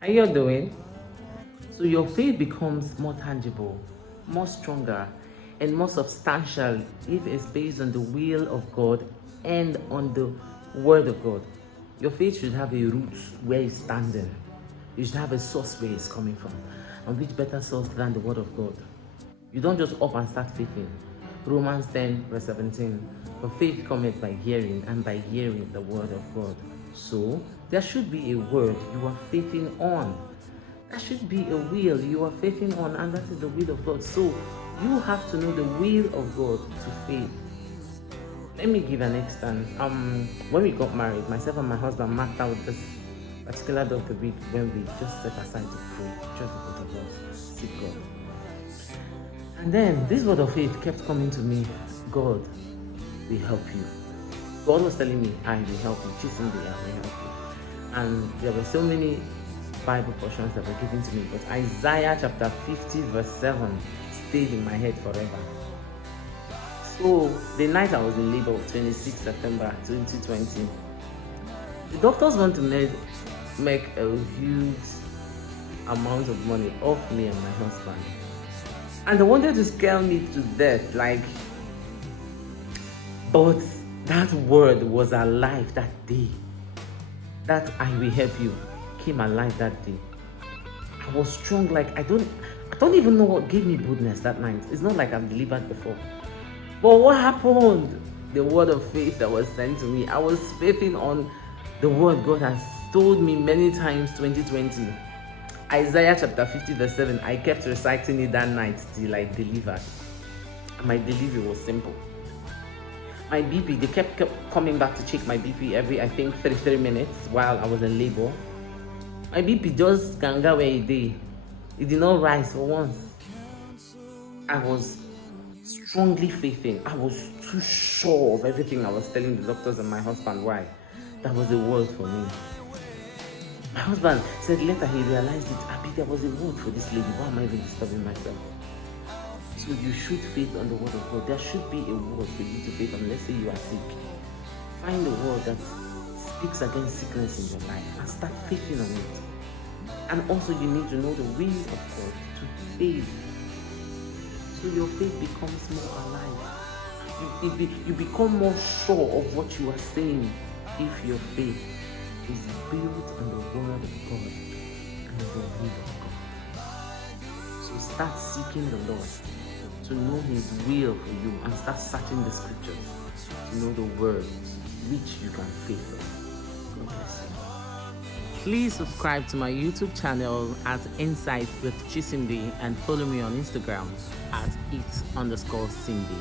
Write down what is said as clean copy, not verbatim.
How you doing? So your faith becomes more tangible, more stronger, and more substantial if it's based on the will of God and on the word of God. Your faith should have a root where it's standing. You should have a source where it's coming from. And which better source than the word of God? You don't just up and start faithing. Romans 10, verse 17. For faith cometh by hearing, and by hearing the word of God. So there should be a word you are faithing on. There should be a will you are faithing on, and that is the will of God. So you have to know the will of God to faith. Let me give an instance. When we got married, myself and my husband marked out this particular day of the week when we just set aside to pray, just the both of us, seek God. And then this word of faith kept coming to me. God will help you. God was telling me, I will help you. Choosing the I will help you. And there were so many Bible portions that were given to me, but Isaiah chapter 50 verse 7 stayed in my head forever. So the night I was in labor of 26 September 2020, the doctors want to make a huge amount of money off me and my husband. And they wanted to scare me to death, but that word was alive that day. That I will help you came alive that day. I was strong, I don't even know what gave me boldness that night. It's not like I've delivered before. But what happened? The word of faith that was sent to me. I was faithing on the word God has told me many times 2020. Isaiah chapter 50 verse 7. I kept reciting it that night till I delivered. My delivery was simple. My BP, they kept coming back to check my BP every, I think, 33 minutes while I was in labor. My BP just ganga where it did. It did not rise for once. I was strongly faithing. I was too sure of everything I was telling the doctors and my husband. Why? That was a word for me. My husband said later he realized it. Abi, there was a word for this lady. Why am I even disturbing myself? So you should faith on the word of God. There should be a word for you to faith on. Let's say you are sick. Find a word that speaks against sickness in your life and start faithing on it. And also you need to know the will of God to faith. So your faith becomes more alive. You become more sure of what you are saying if your faith is built on the word of God and the will of God. So start seeking the Lord to know His will for you and start searching the scriptures to know the words which you can faith on. God bless you. Please subscribe to my YouTube channel at Insight with Chisimdi and follow me on Instagram at it_Cindy.